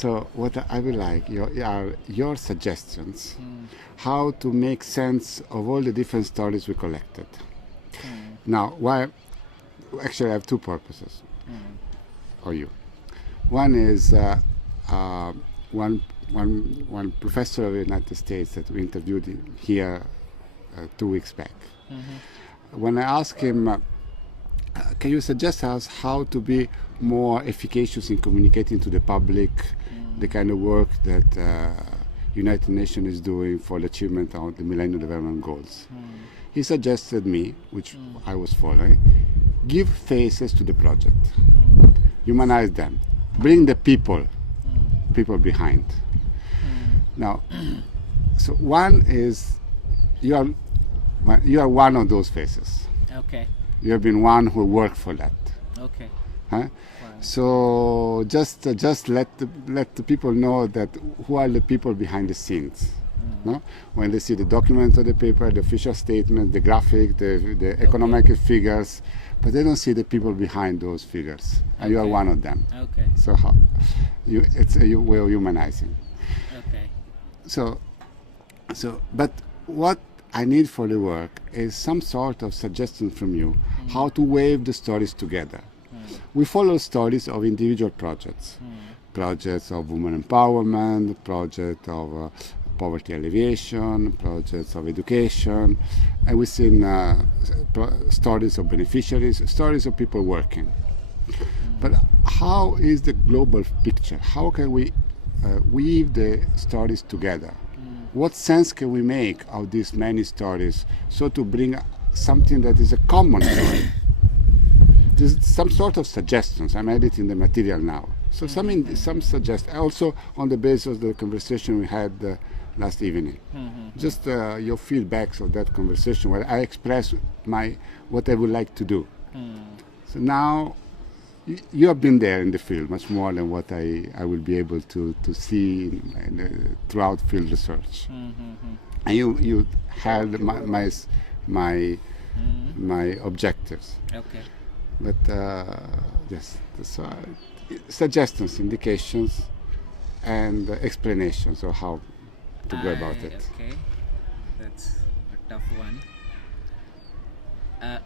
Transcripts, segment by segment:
So what I would like are your suggestions how to make sense of all the different stories we collected. Now, why? Actually, I have two purposes. Or you. One is one professor of the United States that we interviewed here 2 weeks back. When I asked him, can you suggest us how to be more efficacious in communicating to the public the kind of work that United Nations is doing for the achievement of the Millennium Development Goals? He suggested me, which I was following, give faces to the project, humanize them, bring the people behind. Now, so one is you are one of those faces. Okay. You have been one who worked for that. Okay. Huh? So just let the people know that who are the people behind the scenes. No? When they see the document of the paper, the official statement, the graphic, the economic figures, but they don't see the people behind those figures, and you are one of them. Okay. So how you were humanizing. Okay. So, but what I need for the work is some sort of suggestion from you how to weave the stories together. We follow stories of individual projects, projects of women empowerment, projects of poverty alleviation, projects of education, and we've seen stories of beneficiaries, stories of people working. But how is the global picture? How can we weave the stories together? What sense can we make of these many stories so to bring something that is a common story? There's some sort of suggestions. I'm editing the material now. So some suggestions. Also on the basis of the conversation we had last evening. Just your feedbacks of that conversation where I express what I would like to do. So now you have been there in the field much more than what I will be able to see throughout field research. And you held my objectives. Okay. But yes, so suggestions, indications, and explanations of how to go about it. Okay, that's a tough one.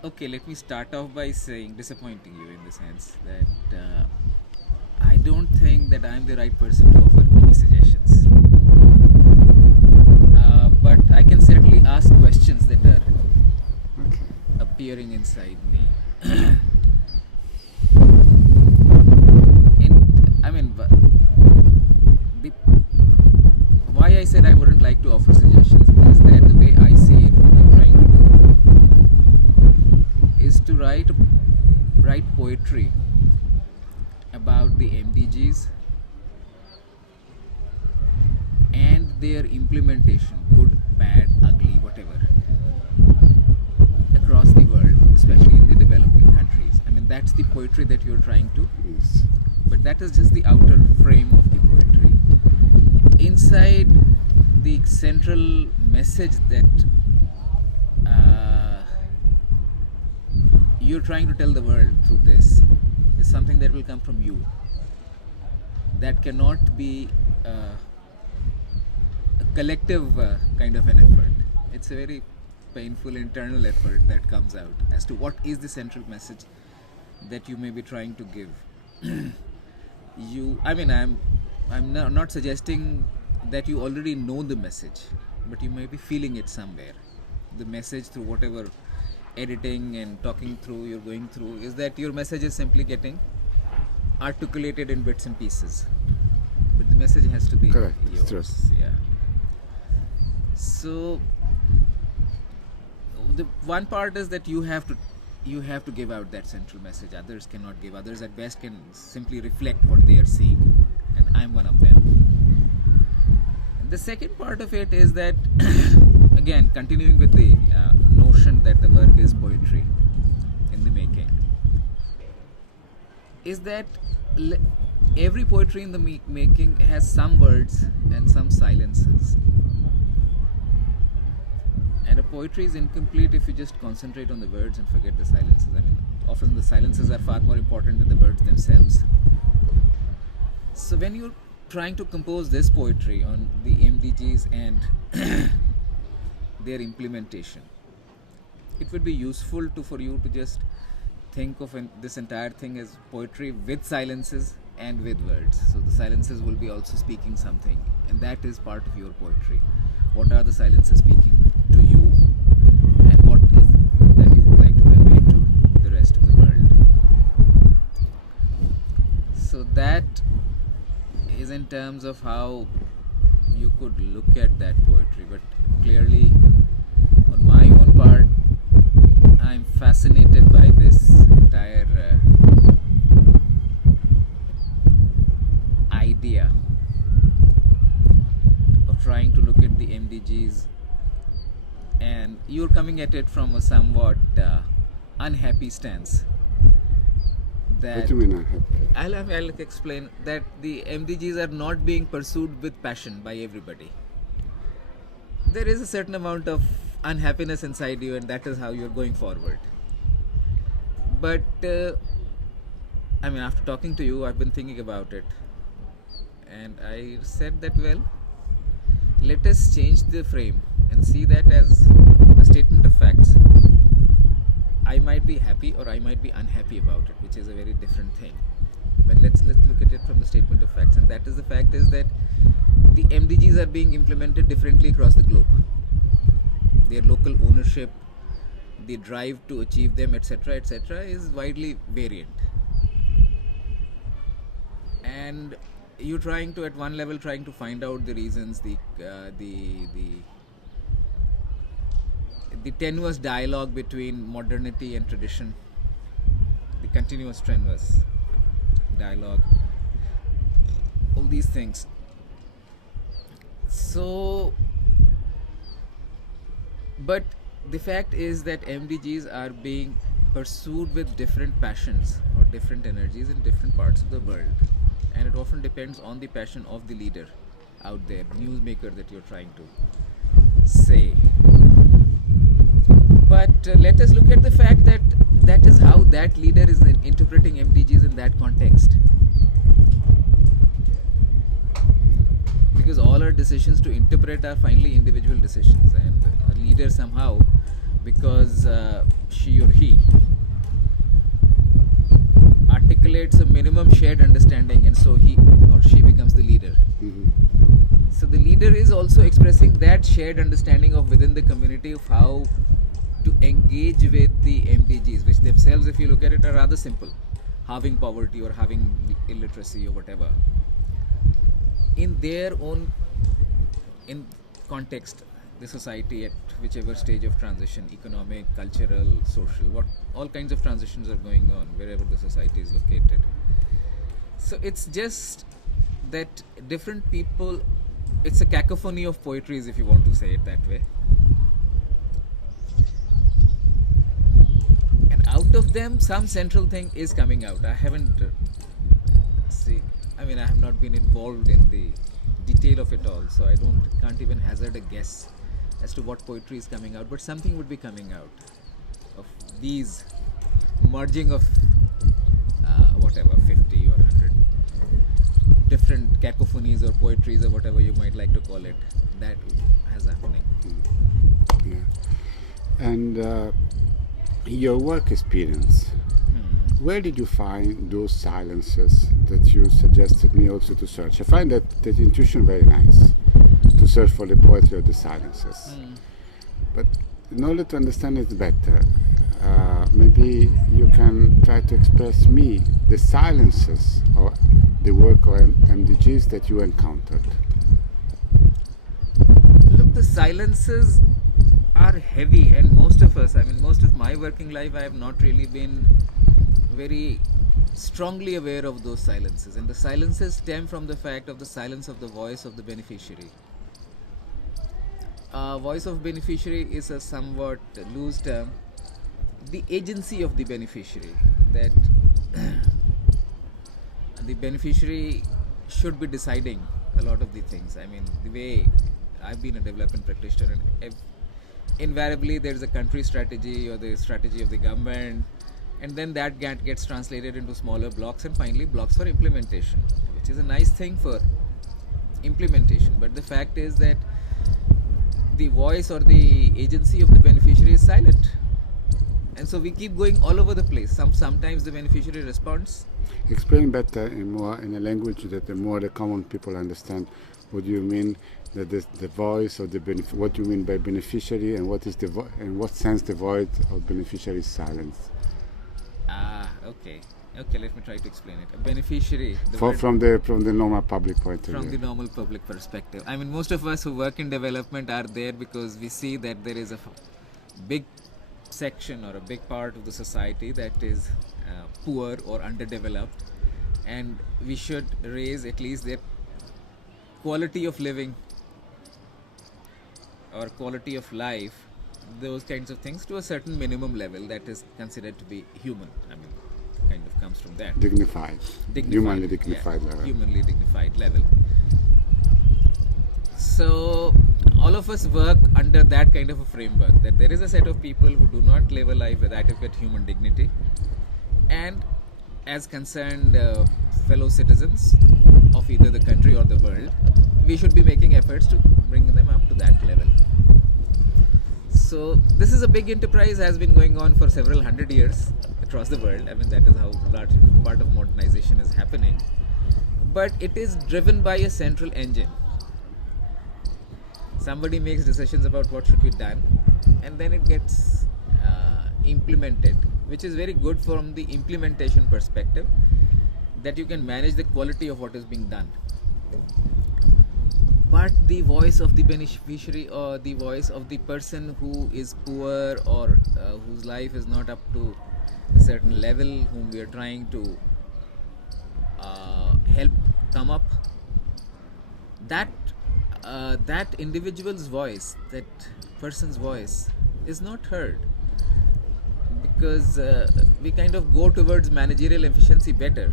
Okay, let me start off by disappointing you in the sense that I don't think that I'm the right person to offer any suggestions. But I can certainly ask questions that are appearing inside me. Why I said I wouldn't like to offer suggestions is that the way I see it, what I'm trying to do is to write poetry about the MDGs and their implementation, good, bad, ugly, whatever, across the world, especially in the developing countries. I mean, that's the poetry that you're trying to. Yes. But that is just the outer frame of the poetry. Inside, the central message that you're trying to tell the world through this is something that will come from you. That cannot be a collective kind of an effort. It's a very painful internal effort that comes out as to what is the central message that you may be trying to give. I'm not suggesting that you already know the message, but you may be feeling it somewhere. The message through whatever editing and talking through you're going through is that your message is simply getting articulated in bits and pieces, but the message has to be correct. yours. Yeah. So the one part is that you have to give out that central message. Others cannot give. Others at best can simply reflect what they are seeing, and I'm one of them. The second part of it is that again, continuing with the notion that the work is poetry in the making, is that every poetry in the making has some words and some silences. And a poetry is incomplete if you just concentrate on the words and forget the silences. I mean, often the silences are far more important than the words themselves. So when you're trying to compose this poetry on the MDGs and their implementation, it would be useful for you to just think of this entire thing as poetry with silences and with words. So the silences will be also speaking something, and that is part of your poetry. What are the silences speaking to you, and what is that you would like to convey to the rest of the world? So that is in terms of how you could look at that poetry. But clearly, on my own part, I'm fascinated by this entire idea of trying to look at the MDGs, and you're coming at it from a somewhat unhappy stance. What do you mean unhappy? I'll explain that the MDGs are not being pursued with passion by everybody. There is a certain amount of unhappiness inside you, and that is how you're going forward. But after talking to you, I've been thinking about it, and I said that, well, let us change the frame and see that as a statement of facts. I might be happy or I might be unhappy about it, which is a very different thing. But let's look at it from the statement of facts, and that is the fact is that the MDGs are being implemented differently across the globe. Their local ownership, the drive to achieve them, etc., is widely variant. And you're trying to, at one level, trying to find out the reasons, the tenuous dialogue between modernity and tradition, the continuous strenuous dialogue, all these things. So, but the fact is that MDGs are being pursued with different passions or different energies in different parts of the world, and it often depends on the passion of the leader out there, newsmaker that you're trying to say. But let us look at the fact that that is how that leader is interpreting MDGs in that context. Because all our decisions to interpret are finally individual decisions, and a leader somehow, because she or he articulates a minimum shared understanding, and so he or she becomes the leader. So the leader is also expressing that shared understanding of within the community of how to engage with the MDGs, which themselves, if you look at it, are rather simple: halving poverty or halving illiteracy or whatever. In their own context, the society at whichever stage of transition, economic, cultural, social, all kinds of transitions are going on wherever the society is located. So it's just that different people, it's a cacophony of poetries, if you want to say it that way. And out of them, some central thing is coming out. I haven't I have not been involved in the detail of it all, so I can't even hazard a guess as to what poetry is coming out, but something would be coming out of these merging of 50 or 100 different cacophonies or poetries or whatever you might like to call it, that has happening. Yeah. And your work experience, where did you find those silences that you suggested me also to search? I find that intuition very nice, to search for the poetry of the silences. But in order to understand it better, maybe you can try to express me the silences or the work of MDGs that you encountered. Look, the silences are heavy, and most of us, most of my working life, I have not really been very strongly aware of those silences, and the silences stem from the fact of the silence of the voice of the beneficiary. Voice of beneficiary is a somewhat loose term. The agency of the beneficiary, that the beneficiary should be deciding a lot of the things. The way I've been a development practitioner, and invariably there is a country strategy or the strategy of the government, and then that gets translated into smaller blocks and finally blocks for implementation, which is a nice thing for implementation. But the fact is that the voice or the agency of the beneficiary is silent, and so we keep going all over the place. Sometimes the beneficiary responds. Explain better in a language that the more the common people understand. What do you mean that the voice of the what do you mean by beneficiary, and what is in what sense the voice of beneficiary is silence? Okay. Let me try to explain it. A beneficiary, from the normal public point of view. From the normal public perspective. I mean, most of us who work in development are there because we see that there is a big section or a big part of the society that is poor or underdeveloped, and we should raise at least their quality of living or quality of life, those kinds of things, to a certain minimum level that is considered to be human. I mean, kind of comes from that. Dignified. Humanly dignified level. Humanly dignified level. So all of us work under that kind of a framework, that there is a set of people who do not live a life with adequate human dignity, and as concerned fellow citizens of either the country or the world, we should be making efforts to bring them up to that level. So this is a big enterprise, has been going on for several hundred years across the world. I mean, that is how large part of modernization is happening. But it is driven by a central engine. Somebody makes decisions about what should be done, and then it gets implemented, which is very good from the implementation perspective, that you can manage the quality of what is being done. But the voice of the beneficiary, or the voice of the person who is poor, or whose life is not up to a certain level, whom we are trying to help come up, that individual's voice, that person's voice is not heard, because we kind of go towards managerial efficiency better.